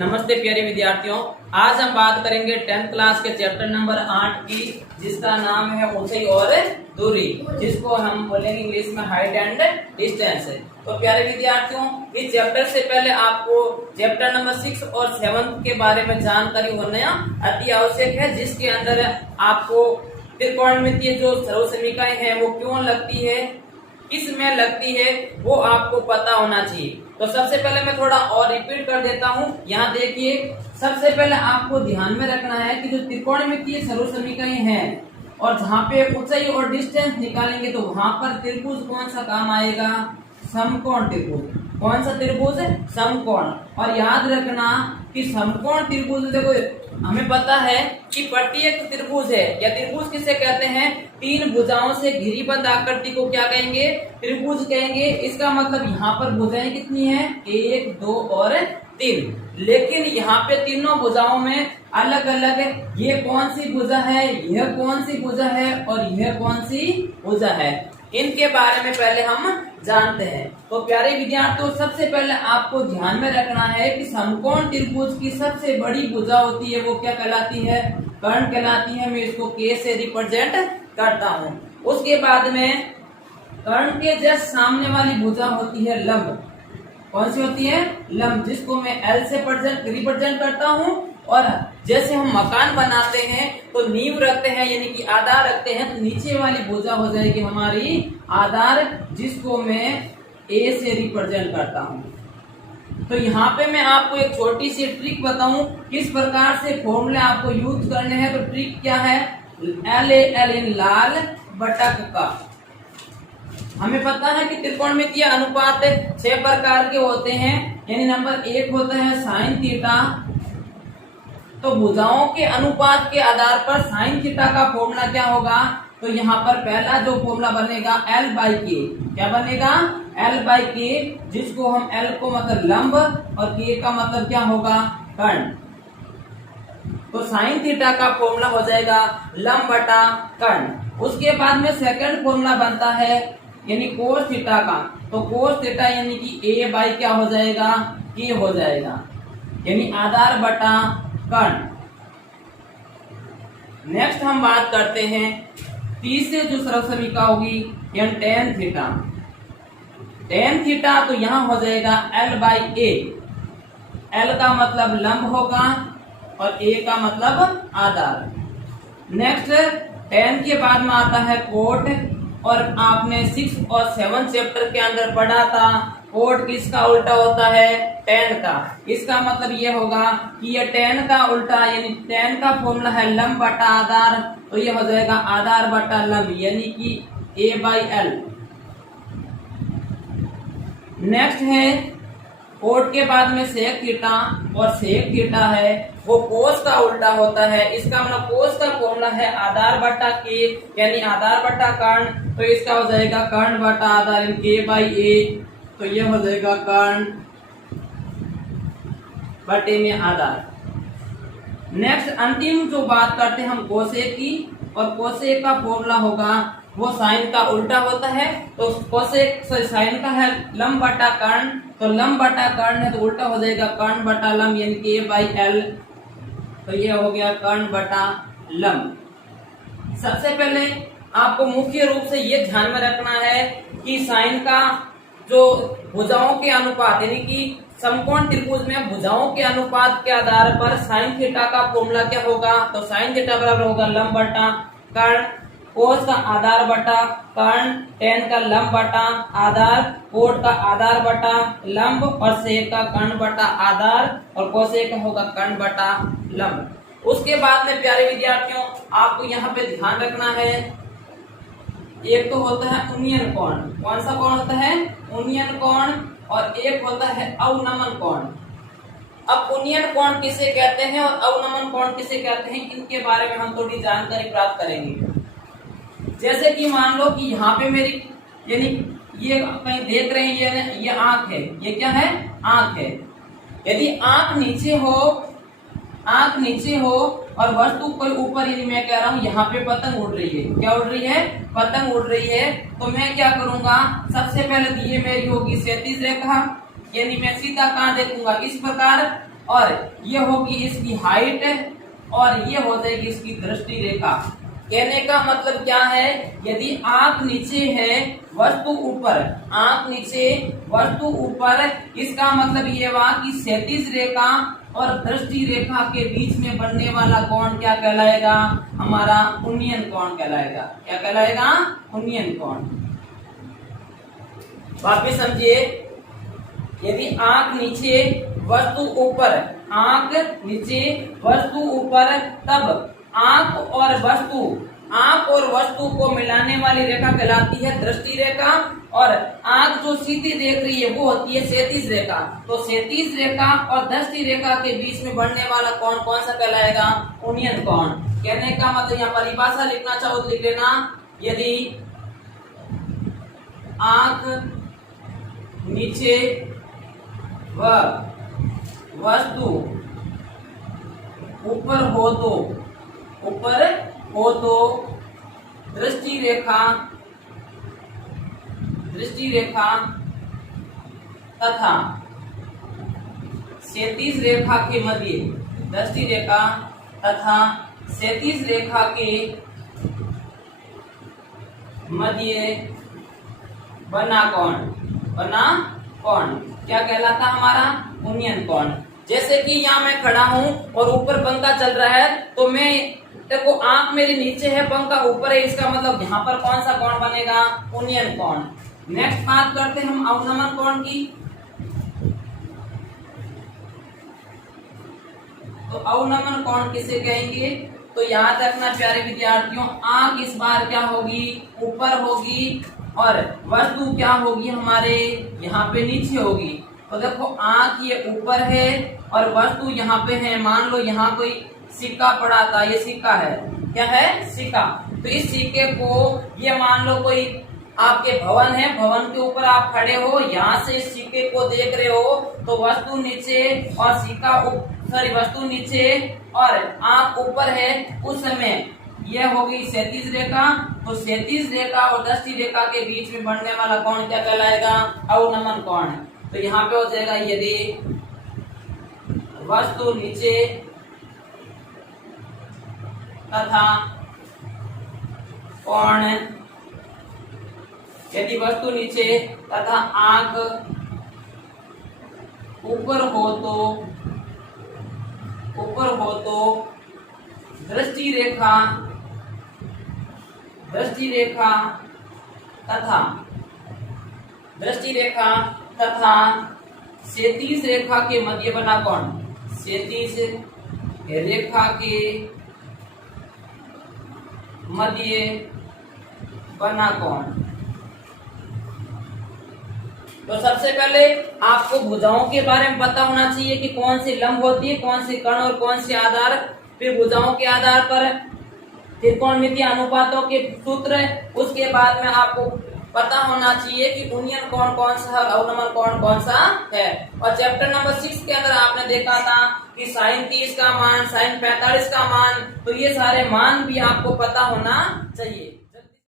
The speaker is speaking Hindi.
नमस्ते प्यारे विद्यार्थियों, आज हम बात करेंगे 10th क्लास के चैप्टर नंबर 8 की, जिसका नाम है ऊंचाई और दूरी, जिसको हम बोलेंगे इंग्लिश में हाइट एंड डिस्टेंस। तो प्यारे विद्यार्थियों, इस चैप्टर से पहले आपको चैप्टर नंबर 6 और 7 के बारे में जानकारी होना अति आवश्यक है, जिसके अंदर आपको त्रिकोणमितीय जो सर्वसमीकरण है वो क्यों लगती है, किस में लगती है, वो आपको पता होना चाहिए। तो सबसे पहले मैं थोड़ा और रिपीट कर देता हूँ। यहाँ देखिए, सबसे पहले आपको ध्यान में रखना है कि जो त्रिकोणमितीय सर्वसमीकरण है और जहाँ पे ऊंचाई और डिस्टेंस निकालेंगे तो वहां पर त्रिभुज कौन सा काम आएगा, समकोण त्रिभुज। कौन सा त्रिभुज? समकोण। और याद रखना कि समकोण त्रिभुज, देखो हमें पता है कि प्रत्येक त्रिभुज है, या त्रिभुज किसे कहते हैं, तीन भुजाओं से घिरीबंद आकृति को क्या कहेंगे, त्रिभुज कहेंगे। इसका मतलब यहाँ पर भुजाएं कितनी हैं, 1, 2 और 3। लेकिन यहाँ पे तीनों भुजाओं में अलग अलग, ये कौन सी भुजा है, यह कौन सी भुजा है और यह कौन सी भुजा है, इनके बारे में पहले हम जानते हैं। तो प्यारे विद्यार्थियों, सबसे पहले आपको ध्यान में रखना है कि समकोण त्रिभुज की सबसे बड़ी भुजा होती है वो क्या कहलाती है, कर्ण कहलाती है। मैं इसको K से रिप्रेजेंट करता हूँ। उसके बाद में कर्ण के जस्ट सामने वाली भुजा होती है लंब। कौन सी होती है? लंब, जिसको मैं L से रिप्रेजेंट करता हूँ। और जैसे हम मकान बनाते हैं तो नींव रखते हैं, यानी कि आधार रखते हैं, तो नीचे वाली भुजा हो जाएगी हमारी आधार, जिसको मैं A से रिप्रेजेंट करता हूँ। तो यहाँ पे मैं आपको एक छोटी सी ट्रिक बताऊं किस प्रकार से फॉर्मूले आपको यूज करने हैं। तो ट्रिक क्या है, LAL इन लाल बटक का। हमें पता है कि त्रिकोणमितीय अनुपात 6 प्रकार के होते हैं, यानी नंबर 1 होता है साइन थीटा। तो भुजाओं के अनुपात के आधार पर साइन थीटा का फॉर्मूला क्या होगा, तो यहाँ पर पहला जो फॉर्मूला बनेगा L/K। क्या बनेगा? L/K, जिसको हम L को मतलब लंब और K का मतलब क्या होगा, कर्ण। तो साइन थीटा का फॉर्मूला हो जाएगा लंब बटा कर्ण। उसके बाद में सेकंड फॉर्मूला बनता है यानी कोस थीटा का। तो कोस थीटा यानी कि A/ क्या हो जाएगा, K हो जाएगा, यानी आधार बटा कर्ण। नेक्स्ट हम बात करते हैं तीसरे जो सर्वसमीकरण होगी, यानी tan थीटा। tan थीटा तो यहाँ हो जाएगा L/A। L का मतलब लंब होगा और A का मतलब आधार। नेक्स्ट tan के बाद में आता है कोट। और आपने 6 और 7 चैप्टर के अंदर पढ़ा था, कोट किसका उल्टा होता है, tan का। इसका मतलब ये होगा कि ये tan का उल्टा, यानी tan का फॉर्मूला है लंब बटा आधार, तो ये हो जाएगा आधार बटा लंब, यानी कि A/L। नेक्स्ट है कोट के बाद में सेक थीटा, और सेक थीटा है वो कोस का उल्टा होता है। इसका मतलब कोस का फॉर्मूला है आधार बटा K, यानी आधार बटा कर्ण। तो इसका हो जाएगा कर्ण बटा आधार, K/A। तो ये हो जाएगा कर्ण बटे में आधार। नेक्स्ट अंतिम जो बात करते हैं हम कोसेक की, और कोसेक का फॉर्मूला होगा वो साइन का उल्टा होता है। तो कोसेक साइन का है लंब बटा कर्ण, तो लंब बटा कर्ण है तो उल्टा हो जाएगा कर्ण बटा लंब, यानी K/L। तो ये हो गया कर्ण बटा लंब। सबसे पहले आपको मुख्य रूप से ये ध्यान में रखना है कि साइन का जो भुजाओं के अनुपात, यानी कि समकोण त्रिभुज में भुजाओं के अनुपात के आधार पर साइन थीटा का फॉर्मूला क्या होगा, तो साइन थीटा बराबर होगा लंब बटा कर्ण, कोस का आधार बटा कर्ण, tan का लंब बटा आधार, कोट का आधार बटा लंब, और सेक का कर्ण बटा आधार, और कोसेक का होगा कर्ण बटा लंब। उसके बाद में प्यारे विद्यार्थियों, आपको यहाँ पे ध्यान रखना है, एक तो होता है उन्नयन कोण। कौन सा कोण होता है? उन्नयन कोण। और एक होता है अवनमन कोण। अब उन्नयन कोण किसे कहते हैं और अवनमन कोण किसे कहते हैं, इनके बारे में हम थोड़ी जानकारी प्राप्त करेंगे। जैसे कि मान लो कि यहाँ पे मेरी, यानी ये कहीं देख रहे हैं, ये आंख है, ये क्या है, आंख है। यदि आंख नीचे हो और वस्तु कोई ऊपर, यानी मैं कह रहा हूँ यहाँ पे पतंग उड़ रही है। क्या उड़ रही है? पतंग उड़ रही है। तो मैं क्या करूंगा, सबसे पहले ये मेरी होगी क्षैतिज रेखा, यानी मैं सीधा कहाँ देखूंगा, इस प्रकार। और ये होगी इसकी हाइट और ये हो जाएगी इसकी दृष्टि रेखा। कहने का मतलब क्या है, यदि आंख नीचे है वस्तु ऊपर, आंख नीचे वस्तु ऊपर, इसका मतलब ये हुआ कि क्षैतिज रेखा और दृष्टि रेखा के बीच में बनने वाला कोण क्या कहलाएगा, हमारा उन्नयन कोण कहलाएगा। क्या कहलाएगा, उन्नयन कोण। वापिस समझिए, यदि आंख नीचे वस्तु ऊपर, आंख नीचे वस्तु ऊपर, तब आंख और वस्तु को मिलाने वाली रेखा कहलाती है दृष्टि रेखा, और आंख जो सीधी देख रही है वो होती है क्षैतिज रेखा। तो क्षैतिज रेखा और दृष्टि रेखा के बीच में बढ़ने वाला कोण कौन सा कहलाएगा, उन्नयन कोण। कहने का मतलब यहाँ परिभाषा लिखना चाहो तो लिख लेना, यदि आंख नीचे व वस्तु ऊपर हो तो दृष्टि रेखा तथा क्षैतिज रेखा के मध्य, दृष्टि रेखा तथा क्षैतिज रेखा के मध्य बना कोण क्या कहलाता हमारा, उन्नयन कोण। जैसे कि यहाँ मैं खड़ा हूँ और ऊपर पंखा चल रहा है, तो मैं देखो आंख मेरी नीचे है, पंखा ऊपर है, इसका मतलब यहाँ पर कौन सा कोण बनेगा, उन्नयन कोण। नेक्स्ट बात करते हैं हम अवनमन कोण की। तो अवनमन कोण किसे कहेंगे, तो याद रखना प्यारे विद्यार्थियों, आंख इस बार क्या होगी, ऊपर होगी, और वस्तु क्या होगी हमारे यहाँ पे नीचे होगी। तो देखो आंख ये ऊपर है और वस्तु यहाँ पे है, मान लो यहाँ कोई सिक्का पड़ा था, ये सिक्का है, क्या है, सिक्का। तो इस सिक्के को ये मान लो कोई आपके भवन है, भवन के ऊपर आप खड़े हो, यहाँ से इस सिक्के को देख रहे हो, तो वस्तु नीचे और सिक्का वस्तु नीचे और आंख ऊपर है, उस समय यह होगी क्षैतिज रेखा। तो क्षैतिज रेखा और दृष्टि रेखा के बीच में बढ़ने वाला कोण क्या कहलाएगा, अवनमन कोण। तो यहाँ पे हो जाएगा, यदि वस्तु नीचे तथा कोण, यदि वस्तु नीचे तथा आंख ऊपर हो तो दृष्टि रेखा तथा क्षैतिज रेखा के मध्य बना कोण, क्षैतिज रेखा के मध्य बना कोण। तो सबसे पहले आपको भुजाओं के बारे में पता होना चाहिए कि कौन सी लंब होती है, कौन सी कर्ण और कौन से आधार। फिर भुजाओं के आधार पर त्रिकोणमितीय अनुपातों के सूत्र, उसके बाद में आपको पता होना चाहिए कि उन्नयन कोण कौन सा है और अवनमन कोण कौन सा है। और चैप्टर नंबर 6 के अंदर आपने देखा था कि साइन 30 का मान, साइन 45 का मान, तो ये सारे मान भी आपको पता होना चाहिए।